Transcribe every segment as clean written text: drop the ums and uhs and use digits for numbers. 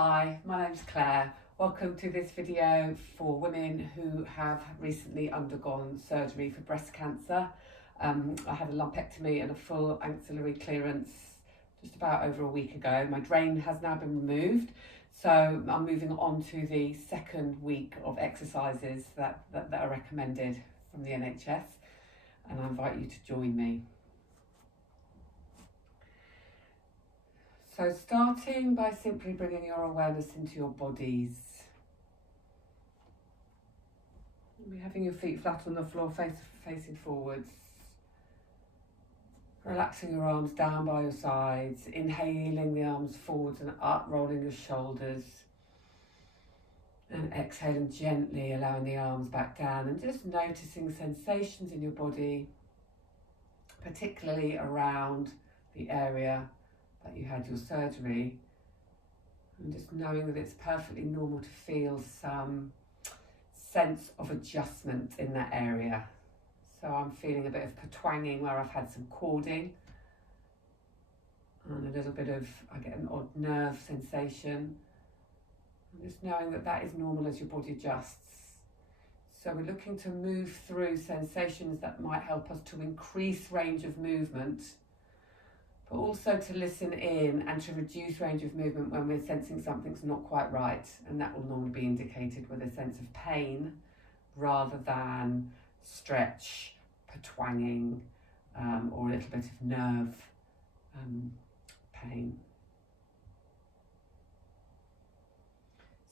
Hi, my name's Claire. Welcome to this video for women who have recently undergone surgery for breast cancer. I had a lumpectomy and a full axillary clearance just about over a week ago. My drain has now been removed, so I'm moving on to the second week of exercises that are recommended from the NHS, and I invite you to join me. So starting by simply bringing your awareness into your bodies. You'll be having your feet flat on the floor, facing forwards. Relaxing your arms down by your sides, inhaling the arms forwards and up, rolling your shoulders. And exhaling gently, allowing the arms back down and just noticing sensations in your body, particularly around the area that you had your surgery, and just knowing that it's perfectly normal to feel some sense of adjustment in that area. So I'm feeling a bit of twanging where I've had some cording, and a little bit of, I get an odd nerve sensation. And just knowing that that is normal as your body adjusts. So we're looking to move through sensations that might help us to increase range of movement, but also to listen in and to reduce range of movement when we're sensing something's not quite right, and that will normally be indicated with a sense of pain rather than stretch, twanging, or a little bit of nerve pain.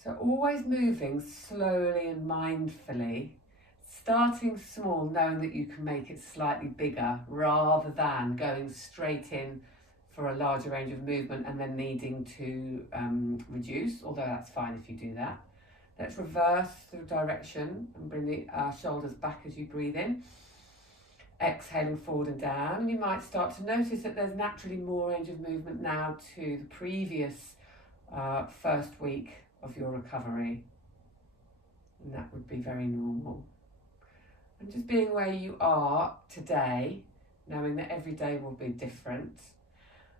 So always moving slowly and mindfully, starting small, knowing that you can make it slightly bigger rather than going straight in for a larger range of movement and then needing to reduce, although that's fine if you do that. Let's reverse the direction and bring the shoulders back as you breathe in. Exhaling forward and down, and you might start to notice that there's naturally more range of movement now to the previous first week of your recovery, and that would be very normal. And just being where you are today, knowing that every day will be different,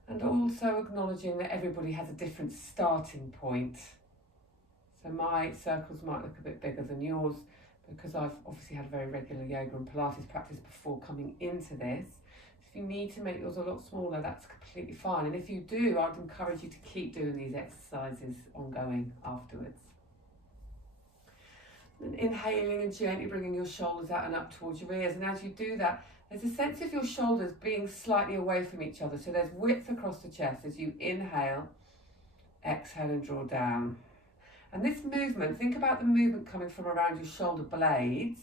and also acknowledging that everybody has a different starting point. So my circles might look a bit bigger than yours because I've obviously had a very regular yoga and Pilates practice before coming into this. If you need to make yours a lot smaller, that's completely fine. And if you do, I'd encourage you to keep doing these exercises ongoing afterwards. And inhaling and gently bringing your shoulders out and up towards your ears. And as you do that, there's a sense of your shoulders being slightly away from each other. So there's width across the chest as you inhale, exhale and draw down. And this movement, think about the movement coming from around your shoulder blades.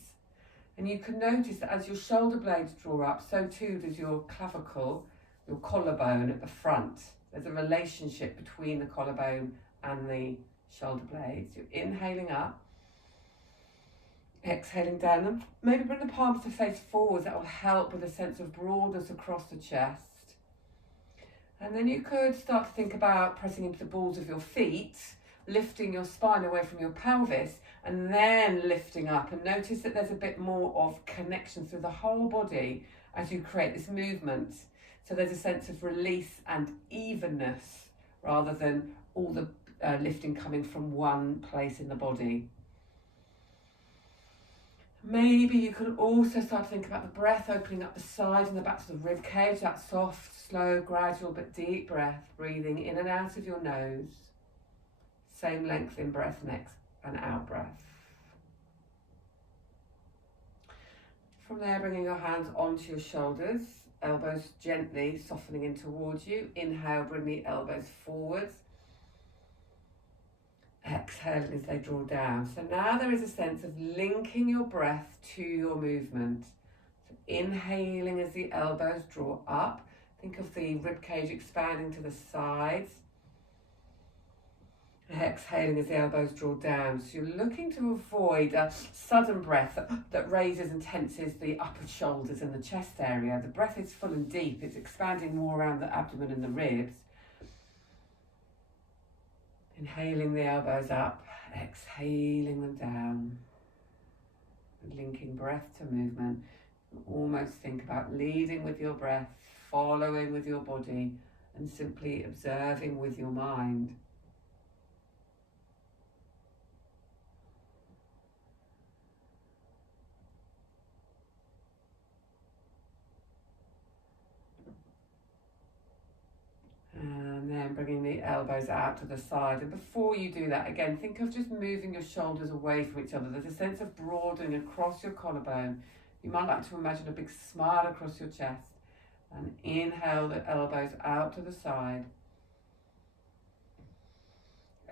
And you can notice that as your shoulder blades draw up, so too does your clavicle, your collarbone at the front. There's a relationship between the collarbone and the shoulder blades. You're inhaling up. Exhaling down, and maybe bring the palms to face forwards. That will help with a sense of broadness across the chest. And then you could start to think about pressing into the balls of your feet, lifting your spine away from your pelvis, and then lifting up. And notice that there's a bit more of connection through the whole body as you create this movement. So there's a sense of release and evenness rather than all the lifting coming from one place in the body. Maybe you can also start to think about the breath opening up the sides and the back of the rib cage, that soft, slow, gradual but deep breath, breathing in and out of your nose. Same length in breath, next and out breath. From there, bringing your hands onto your shoulders, elbows gently softening in towards you. Inhale, bring the elbows forwards. Exhale as they draw down. So now there is a sense of linking your breath to your movement. So inhaling as the elbows draw up. Think of the ribcage expanding to the sides. Exhaling as the elbows draw down. So you're looking to avoid a sudden breath that raises and tenses the upper shoulders and the chest area. The breath is full and deep. It's expanding more around the abdomen and the ribs. Inhaling the elbows up, exhaling them down, linking breath to movement. Almost think about leading with your breath, following with your body, and simply observing with your mind. the elbows out to the side. And before you do that, again, think of just moving your shoulders away from each other. There's a sense of broadening across your collarbone. You might like to imagine a big smile across your chest. And inhale the elbows out to the side.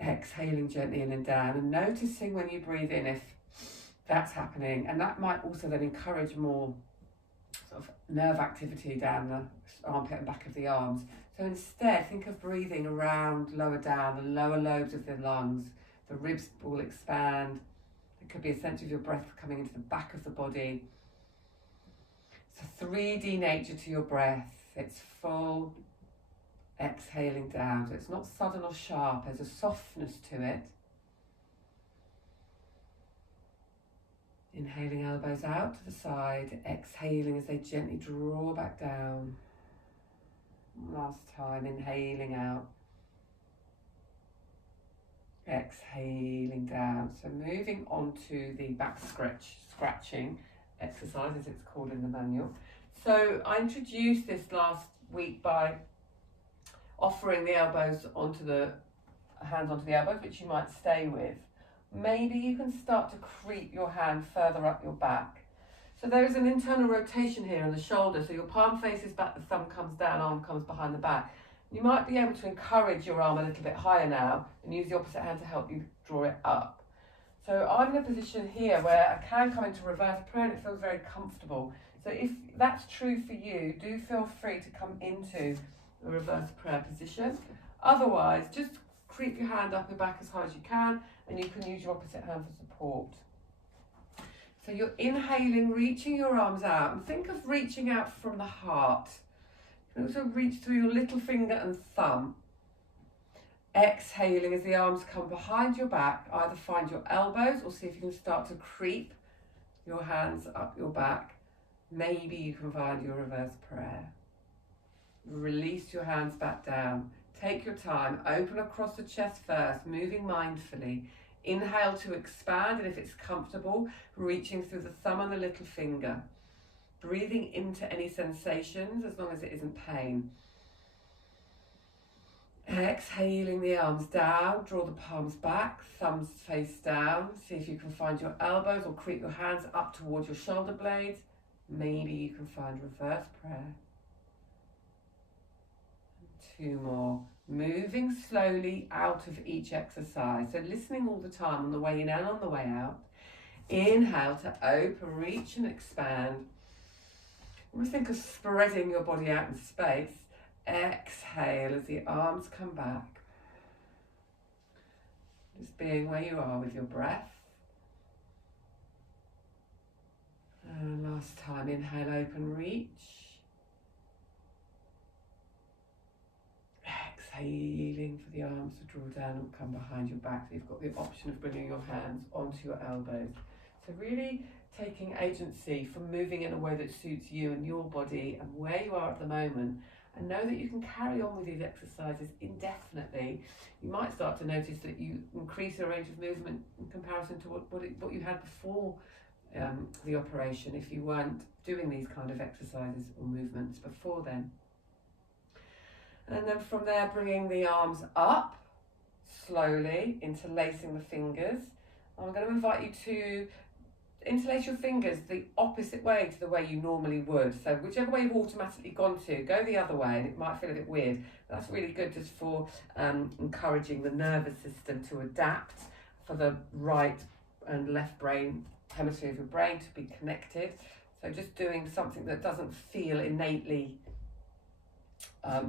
Exhaling gently in and down, and noticing when you breathe in if that's happening. And that might also then encourage more sort of nerve activity down the armpit and back of the arms. So instead, think of breathing around lower down, the lower lobes of the lungs. The ribs will expand. It could be a sense of your breath coming into the back of the body. It's a 3D nature to your breath. It's full, exhaling down. So it's not sudden or sharp. There's a softness to it. Inhaling elbows out to the side, exhaling as they gently draw back down. Last time, inhaling out, exhaling down. So moving on to the back scratching exercise, as it's called in the manual. So I introduced this last week by offering the elbows onto the hands onto the elbows, which you might stay with. Maybe you can start to creep your hand further up your back. So there is an internal rotation here in the shoulder. So your palm faces back, the thumb comes down, arm comes behind the back. You might be able to encourage your arm a little bit higher now and use the opposite hand to help you draw it up. So I'm in a position here where I can come into reverse prayer and it feels very comfortable. So if that's true for you, do feel free to come into a reverse prayer position. Otherwise, just creep your hand up your back as high as you can, and you can use your opposite hand for support. So you're inhaling, reaching your arms out, and think of reaching out from the heart. You can also reach through your little finger and thumb. Exhaling as the arms come behind your back, either find your elbows or see if you can start to creep your hands up your back. Maybe you can find your reverse prayer. Release your hands back down. Take your time, open across the chest first, moving mindfully. Inhale to expand, and if it's comfortable, reaching through the thumb and the little finger. Breathing into any sensations as long as it isn't pain. Exhaling the arms down, draw the palms back, thumbs face down. See if you can find your elbows or creep your hands up towards your shoulder blades. Maybe you can find reverse prayer. 2 more. Moving slowly out of each exercise. So listening all the time on the way in and on the way out. Inhale to open, reach and expand. Almost think of spreading your body out in space. Exhale as the arms come back. Just being where you are with your breath. And last time, inhale, open, reach. Exhaling for the arms to draw down and come behind your back. So you've got the option of bringing your hands onto your elbows. So really taking agency from moving in a way that suits you and your body and where you are at the moment. And know that you can carry on with these exercises indefinitely. You might start to notice that you increase your range of movement in comparison to what you had before the operation if you weren't doing these kind of exercises or movements before then. And then from there, bringing the arms up slowly, interlacing the fingers. I'm going to invite you to interlace your fingers the opposite way to the way you normally would. So whichever way you've automatically gone to, go the other way, and it might feel a bit weird. But that's really good just for encouraging the nervous system to adapt, for the right and left brain hemisphere of your brain to be connected. So just doing something that doesn't feel innately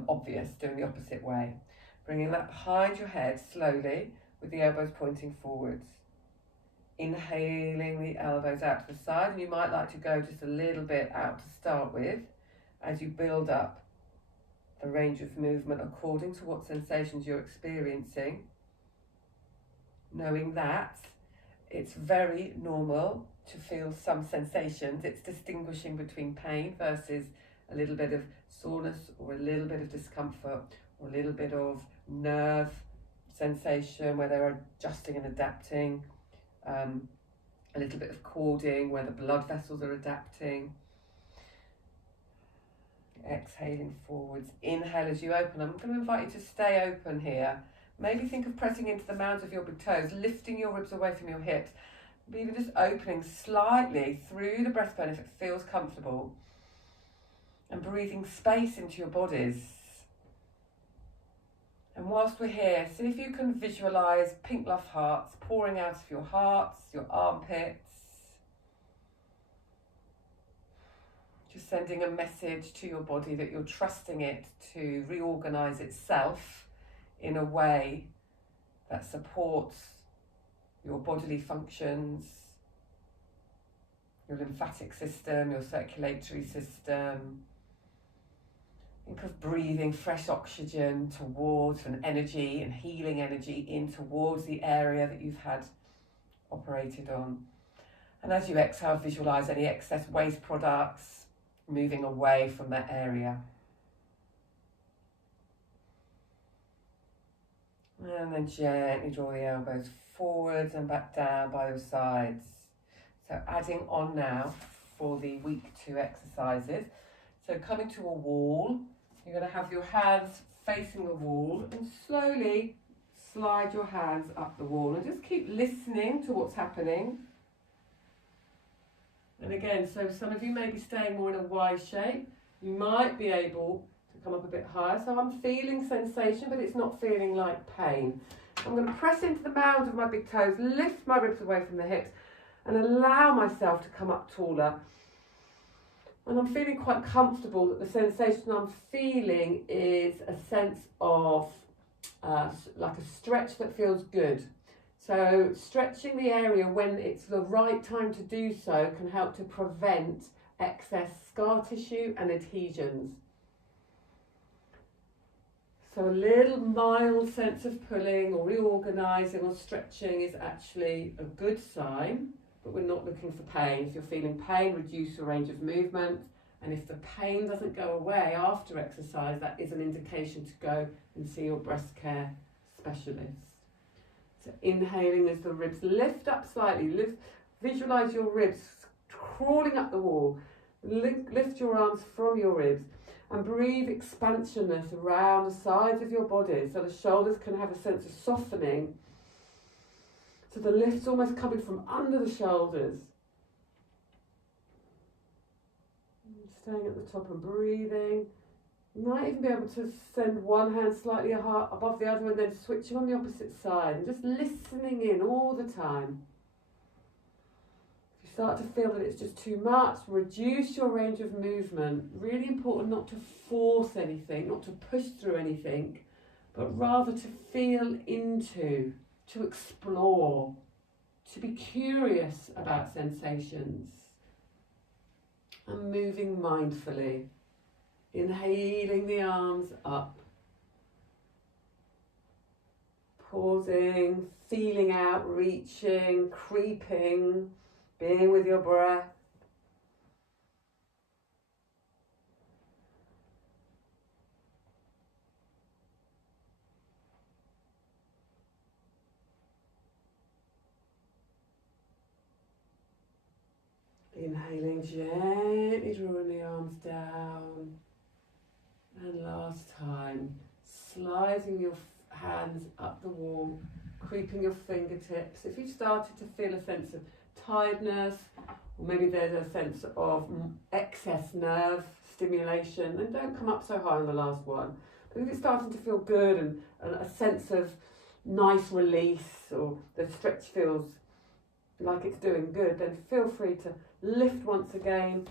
obvious, doing the opposite way. Bringing that behind your head slowly with the elbows pointing forwards. Inhaling the elbows out to the side, and you might like to go just a little bit out to start with as you build up the range of movement according to what sensations you're experiencing. Knowing that it's very normal to feel some sensations. It's distinguishing between pain versus a little bit of soreness or a little bit of discomfort or a little bit of nerve sensation where they're adjusting and adapting, a little bit of cording where the blood vessels are adapting. Exhaling forwards. Inhale as you open. I'm going to invite you to stay open here. Maybe think of pressing into the mounds of your big toes, lifting your ribs away from your hips. Maybe even just opening slightly through the breastbone if it feels comfortable. And breathing space into your bodies. And whilst we're here, see if you can visualise pink love hearts pouring out of your hearts, your armpits. Just sending a message to your body that you're trusting it to reorganise itself in a way that supports your bodily functions, your lymphatic system, your circulatory system. Think of breathing fresh oxygen towards an energy and healing energy in towards the area that you've had operated on. And as you exhale, visualise any excess waste products moving away from that area. And then gently draw the elbows forwards and back down by your sides. So adding on now for the week 2 exercises. So coming to a wall, you're going to have your hands facing the wall and slowly slide your hands up the wall and just keep listening to what's happening. And again, so some of you may be staying more in a Y shape. You might be able to come up a bit higher. So I'm feeling sensation, but it's not feeling like pain. I'm going to press into the mound of my big toes, lift my ribs away from the hips, and allow myself to come up taller. And I'm feeling quite comfortable that the sensation I'm feeling is a sense of like a stretch that feels good. So stretching the area when it's the right time to do so can help to prevent excess scar tissue and adhesions. So a little mild sense of pulling or reorganising or stretching is actually a good sign, but we're not looking for pain. If you're feeling pain, reduce your range of movement. And if the pain doesn't go away after exercise, that is an indication to go and see your breast care specialist. So inhaling as the ribs lift up slightly, visualise your ribs crawling up the wall. Lift your arms from your ribs and breathe expansionness around the sides of your body so the shoulders can have a sense of softening. So the lift's almost coming from under the shoulders. Staying at the top and breathing. You might even be able to send one hand slightly above the other and then switching on the opposite side and just listening in all the time. If you start to feel that it's just too much, reduce your range of movement. Really important not to force anything, not to push through anything, but rather to feel into, to explore, to be curious about sensations and moving mindfully. Inhaling the arms up, pausing, feeling out, reaching, creeping, being with your breath. Inhaling, gently drawing the arms down. And last time, sliding your hands up the wall, creeping your fingertips. If you've started to feel a sense of tiredness, or maybe there's a sense of excess nerve stimulation, then don't come up so high on the last one. But if it's starting to feel good and a sense of nice release, or the stretch feels like it's doing good, then feel free to lift once again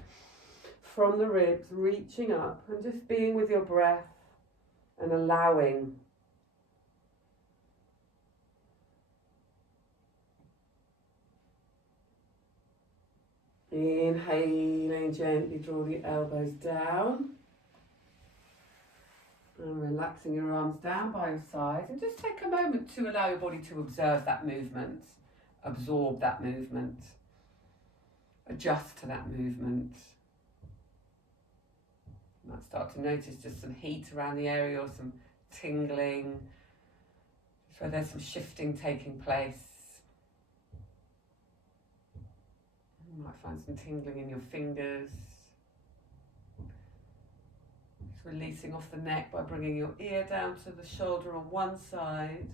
from the ribs, reaching up and just being with your breath and allowing. Inhaling, gently draw the elbows down and relaxing your arms down by your sides, and just take a moment to allow your body to observe that movement, absorb that movement, adjust to that movement. You might start to notice just some heat around the area or some tingling, so there's some shifting taking place. You might find some tingling in your fingers. Just releasing off the neck by bringing your ear down to the shoulder on one side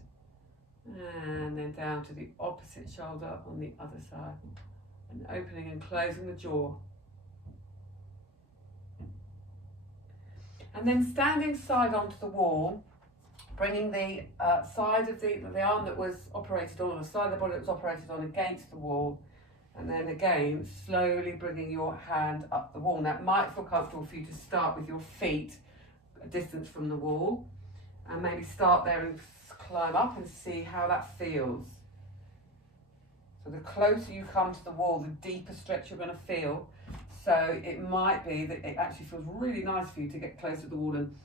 and then down to the opposite shoulder on the other side, and opening and closing the jaw. And then standing side onto the wall, bringing the side of the arm that was operated on, or the side of the body that was operated on, against the wall, and then again slowly bringing your hand up the wall. Now it might feel comfortable for you to start with your feet a distance from the wall, and maybe start there and climb up and see how that feels. So the closer you come to the wall, the deeper stretch you're going to feel. So it might be that it actually feels really nice for you to get close to the wall and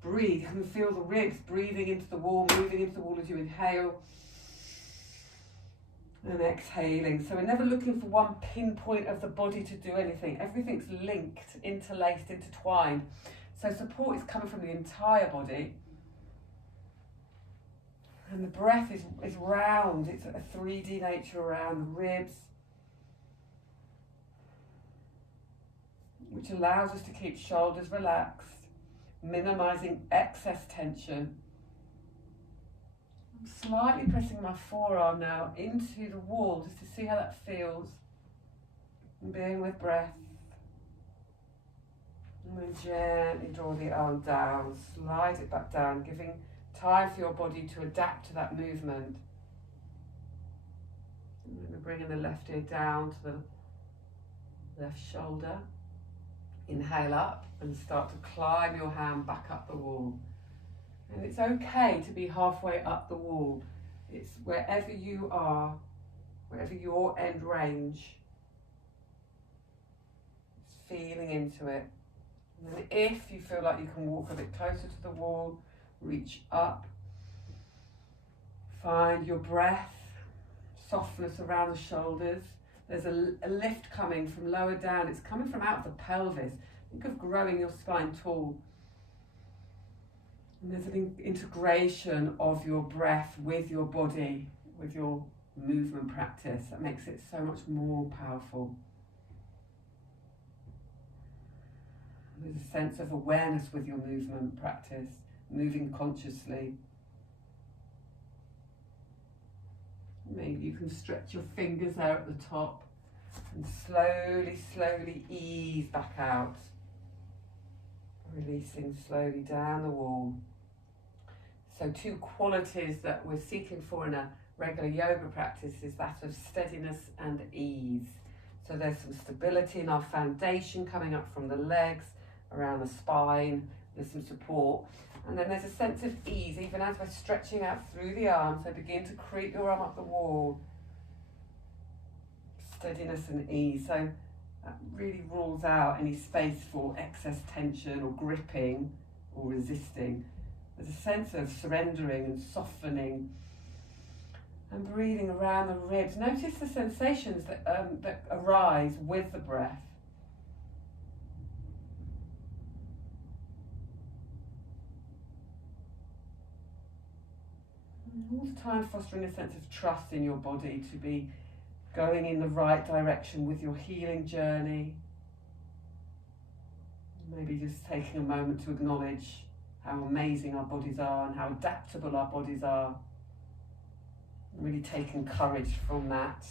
breathe. You can feel the ribs breathing into the wall, moving into the wall as you inhale and exhaling. So we're never looking for one pinpoint of the body to do anything. Everything's linked, interlaced, intertwined. So support is coming from the entire body. And the breath is round. It's a 3D nature around the ribs, which allows us to keep shoulders relaxed, minimizing excess tension. I'm slightly pressing my forearm now into the wall just to see how that feels. And being with breath. And then gently draw the arm down, slide it back down, giving time for your body to adapt to that movement. And then we're bringing the left ear down to the left shoulder. Inhale up and start to climb your hand back up the wall. And it's okay to be halfway up the wall. It's wherever you are, wherever your end range. Just feeling into it. And then if you feel like you can walk a bit closer to the wall, reach up. Find your breath, softness around the shoulders. There's a lift coming from lower down. It's coming from out of the pelvis. Think of growing your spine tall. And there's an integration of your breath with your body, with your movement practice. That makes it so much more powerful. There's a sense of awareness with your movement practice, moving consciously. Maybe you can stretch your fingers there at the top and slowly ease back out. Releasing slowly down the wall. So two qualities that we're seeking for in a regular yoga practice is that of steadiness and ease. So there's some stability in our foundation coming up from the legs, around the spine, there's some support. And then there's a sense of ease, even as we're stretching out through the arms. So begin to creep your arm up the wall. Steadiness and ease. So that really rules out any space for excess tension or gripping or resisting. There's a sense of surrendering and softening. And breathing around the ribs. Notice the sensations that arise with the breath. All the time fostering a sense of trust in your body to be going in the right direction with your healing journey. Maybe just taking a moment to acknowledge how amazing our bodies are and how adaptable our bodies are. Really taking courage from that.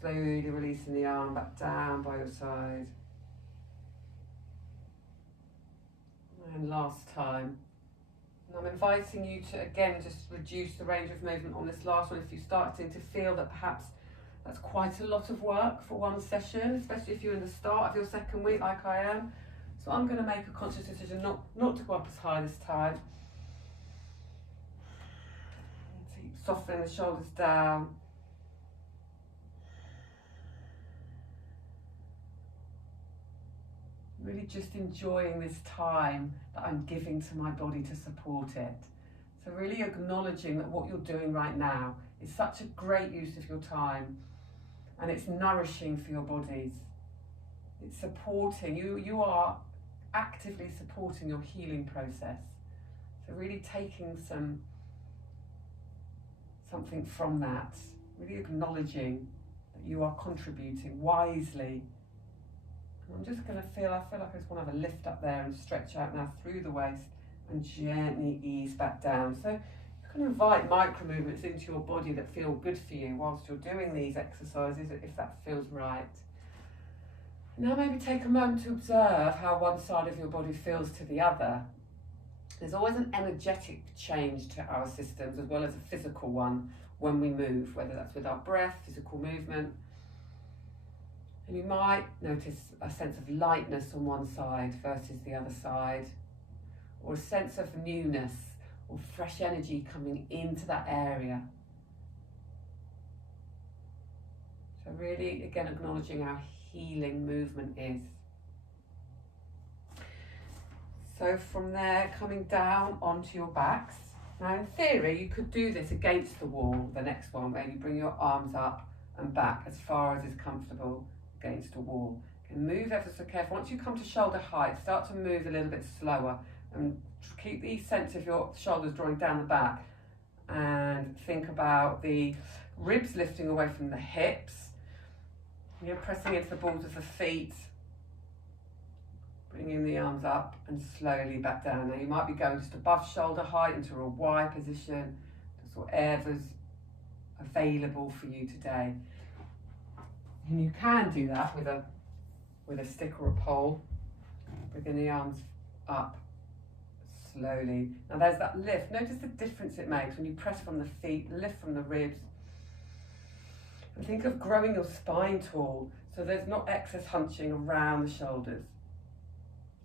Slowly releasing the arm back down by your side. And last time. And I'm inviting you to again just reduce the range of movement on this last one if you're starting to feel that perhaps that's quite a lot of work for one session, especially if you're in the start of your second week like I am. So I'm going to make a conscious decision not to go up as high this time. Keep softening the shoulders down. Really just enjoying this time that I'm giving to my body to support it. So really acknowledging that what you're doing right now is such a great use of your time, and it's nourishing for your bodies. It's supporting, you are actively supporting your healing process. So really taking something from that, really acknowledging that you are contributing wisely I'm just going to I feel like I just want to have a lift up there and stretch out now through the waist and gently ease back down. So you can invite micro movements into your body that feel good for you whilst you're doing these exercises, if that feels right. Now maybe take a moment to observe how one side of your body feels to the other. There's always an energetic change to our systems as well as a physical one when we move, whether that's with our breath, physical movement. And you might notice a sense of lightness on one side versus the other side, or a sense of newness or fresh energy coming into that area. So really, again, acknowledging how healing movement is. So from there, coming down onto your backs. Now in theory, you could do this against the wall, the next one, where you bring your arms up and back as far as is comfortable against a wall. You can move ever so carefully. Once you come to shoulder height, start to move a little bit slower and keep the sense of your shoulders drawing down the back, and think about the ribs lifting away from the hips. You're pressing into the balls of the feet, bringing the arms up and slowly back down. Now you might be going just above shoulder height into a Y position, just whatever's available for you today. And you can do that with a stick or a pole, bringing the arms up slowly. Now there's that lift. Notice the difference it makes when you press from the feet, lift from the ribs. And think of growing your spine tall so there's not excess hunching around the shoulders.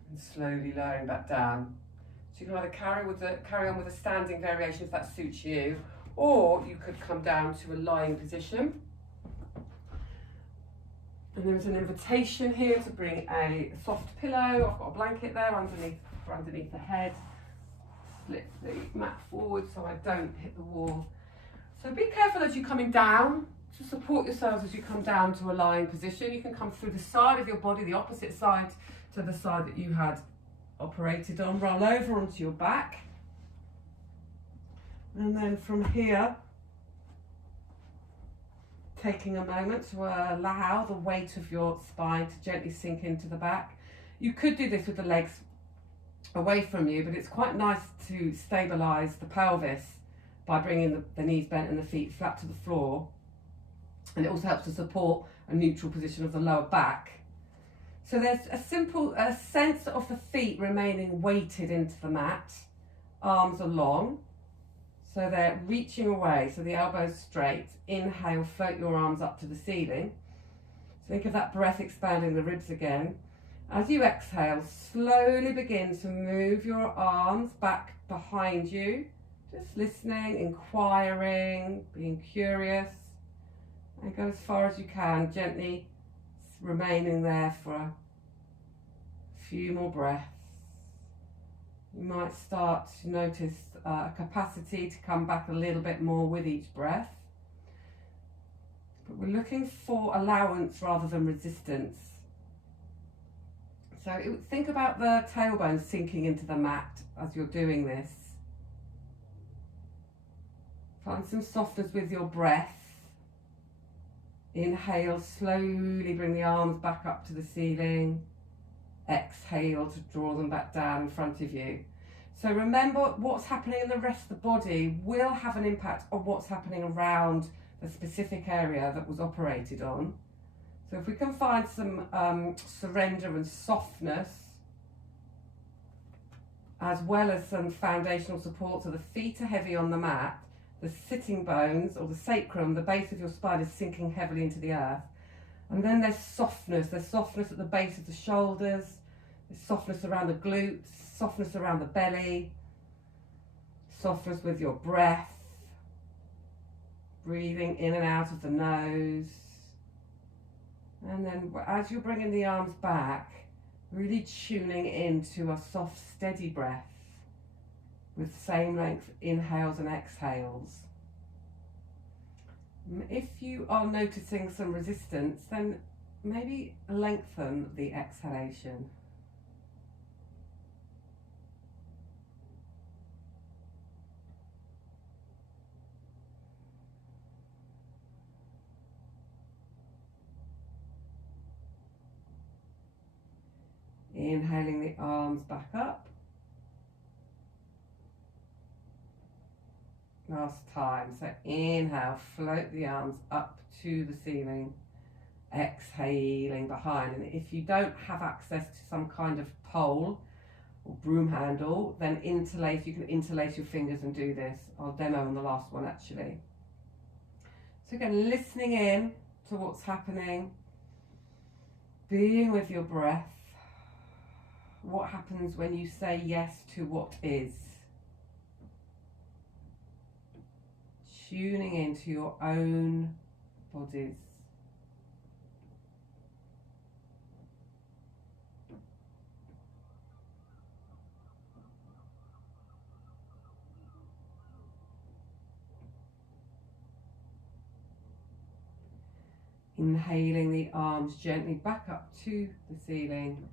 And slowly lowering back down. So you can either carry on with a standing variation if that suits you, or you could come down to a lying position. And there's an invitation here to bring a soft pillow. I've got a blanket there underneath the head. Slip the mat forward so I don't hit the wall. So be careful as you're coming down to support yourselves as you come down to a lying position. You can come through the side of your body, the opposite side to the side that you had operated on. Roll over onto your back. And then from here, taking a moment to allow the weight of your spine to gently sink into the back. You could do this with the legs away from you, but it's quite nice to stabilise the pelvis by bringing the knees bent and the feet flat to the floor. And it also helps to support a neutral position of the lower back. So there's a sense of the feet remaining weighted into the mat, arms are long. So they're reaching away, so the elbows straight. Inhale, float your arms up to the ceiling. Think of that breath expanding the ribs again. As you exhale, slowly begin to move your arms back behind you. Just listening, inquiring, being curious. And go as far as you can, gently remaining there for a few more breaths. You might start to notice a capacity to come back a little bit more with each breath. But we're looking for allowance rather than resistance. So think about the tailbone sinking into the mat as you're doing this. Find some softness with your breath. Inhale, slowly bring the arms back up to the ceiling. Exhale to draw them back down in front of you. So remember, what's happening in the rest of the body will have an impact on what's happening around the specific area that was operated on. So if we can find some surrender and softness, as well as some foundational support, so the feet are heavy on the mat, the sitting bones or the sacrum, the base of your spine is sinking heavily into the earth. And then there's softness at the base of the shoulders, there's softness around the glutes, softness around the belly, softness with your breath, breathing in and out of the nose. And then as you're bringing the arms back, really tuning into a soft, steady breath with same length inhales and exhales. If you are noticing some resistance, then maybe lengthen the exhalation. Inhaling the arms back up. Last time. So inhale, float the arms up to the ceiling. Exhaling behind. And if you don't have access to some kind of pole or broom handle, then interlace. You can interlace your fingers and do this. I'll demo on the last one actually. So again, listening in to what's happening, being with your breath. What happens when you say yes to what is? Tuning into your own bodies. Inhaling the arms gently back up to the ceiling.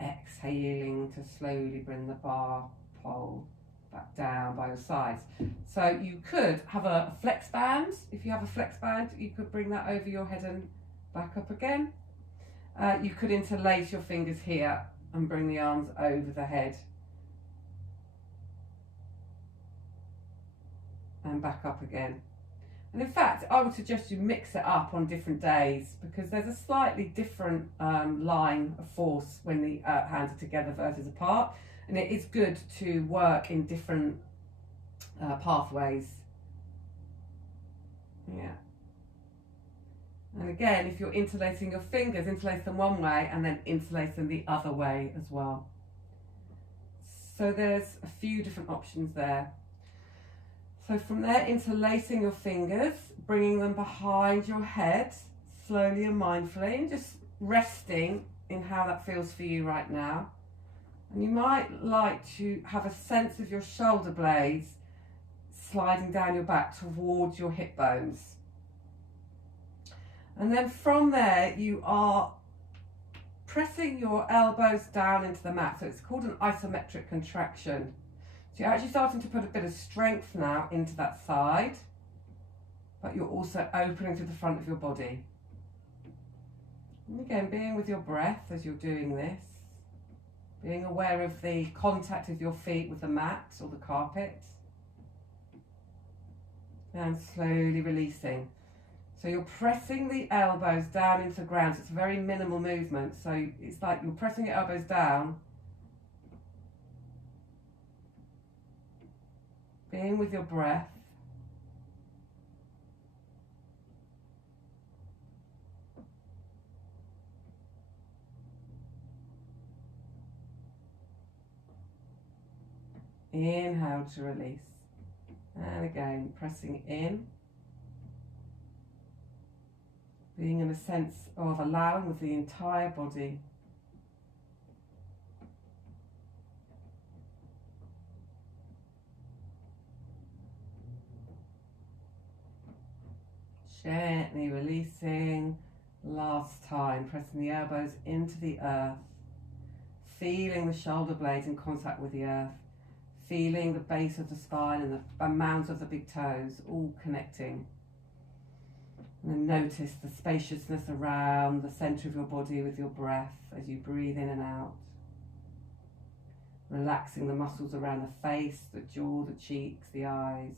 Exhaling to slowly bring the bar pole back down by your sides. So you could have a flex band. If you have a flex band, you could bring that over your head and back up again. You could interlace your fingers here and bring the arms over the head and back up again. And in fact, I would suggest you mix it up on different days, because there's a slightly different line of force when the hands are together versus apart. And it is good to work in different pathways. Yeah. And again, if you're interlacing your fingers, interlace them one way and then interlace them the other way as well. So there's a few different options there. So from there, interlacing your fingers, bringing them behind your head, slowly and mindfully, and just resting in how that feels for you right now. And you might like to have a sense of your shoulder blades sliding down your back towards your hip bones. And then from there, you are pressing your elbows down into the mat. So it's called an isometric contraction. So you're actually starting to put a bit of strength now into that side, but you're also opening to the front of your body. And again, being with your breath as you're doing this, being aware of the contact of your feet with the mat or the carpet, and slowly releasing. So you're pressing the elbows down into the ground. So it's a very minimal movement. So it's like you're pressing your elbows down, being with your breath. Inhale to release. And again, pressing in. Being in a sense of allowing with the entire body. Gently releasing. Last time, pressing the elbows into the earth. Feeling the shoulder blades in contact with the earth. Feeling the base of the spine and the mounds of the big toes all connecting. And then notice the spaciousness around the centre of your body with your breath as you breathe in and out. Relaxing the muscles around the face, the jaw, the cheeks, the eyes,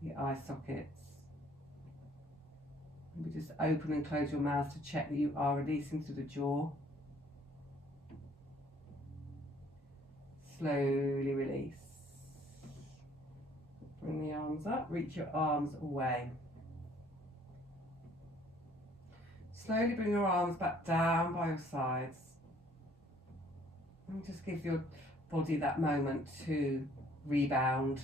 the eye sockets. And we just open and close your mouth to check that you are releasing through the jaw. Slowly release. Bring the arms up, reach your arms away. Slowly bring your arms back down by your sides. And just give your body that moment to rebound,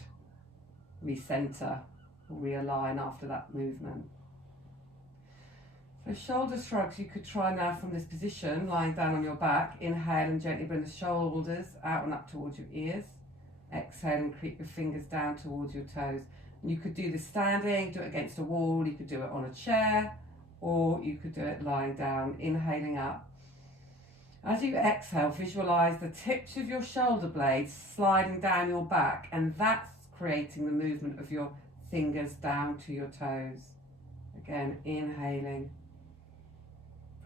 recenter, or realign after that movement. So shoulder shrugs you could try now from this position, lying down on your back. Inhale and gently bring the shoulders out and up towards your ears. Exhale and creep your fingers down towards your toes. And you could do this standing, do it against a wall, you could do it on a chair, or you could do it lying down, inhaling up. As you exhale, visualize the tips of your shoulder blades sliding down your back, and that's creating the movement of your fingers down to your toes. Again, inhaling.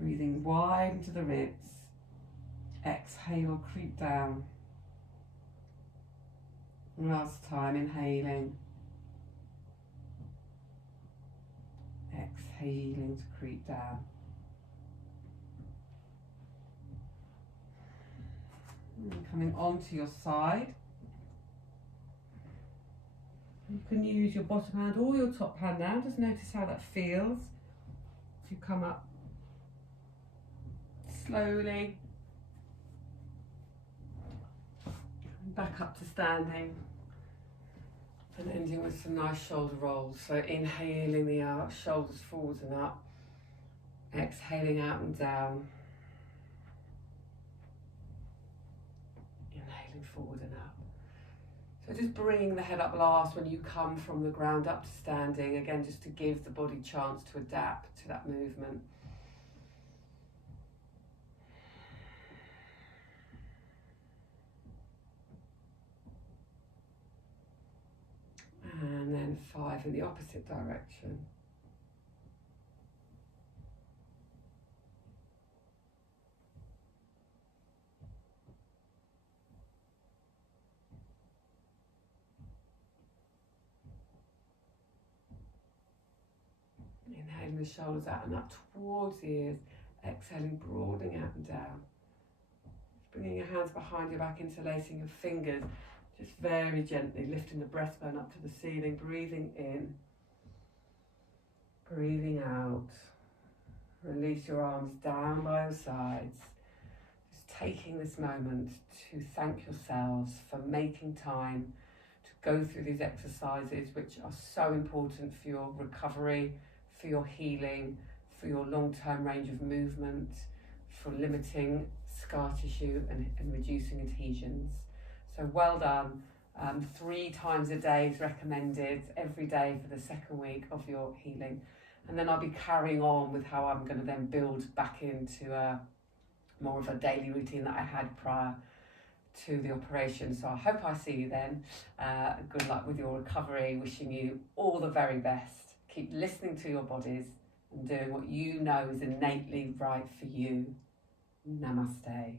Breathing wide into the ribs. Exhale, creep down. Last time, inhaling. Exhaling to creep down. And coming onto your side. You can use your bottom hand or your top hand now. Just notice how that feels. If you come up slowly. Back up to standing. And ending with some nice shoulder rolls. So inhaling the out, shoulders forwards and up. Exhaling out and down. Inhaling forward and up. So just bringing the head up last when you come from the ground up to standing. Again, just to give the body chance to adapt to that movement. And then 5 in the opposite direction. Inhaling the shoulders out and up towards the ears. Exhaling, broadening out and down. Bringing your hands behind your back, interlacing your fingers. Just very gently lifting the breastbone up to the ceiling, breathing in, breathing out. Release your arms down by your sides. Just taking this moment to thank yourselves for making time to go through these exercises, which are so important for your recovery, for your healing, for your long-term range of movement, for limiting scar tissue and reducing adhesions. So well done. 3 times a day is recommended every day for the second week of your healing. And then I'll be carrying on with how I'm going to then build back into more of a daily routine that I had prior to the operation. So I hope I see you then. Good luck with your recovery. Wishing you all the very best. Keep listening to your bodies and doing what you know is innately right for you. Namaste.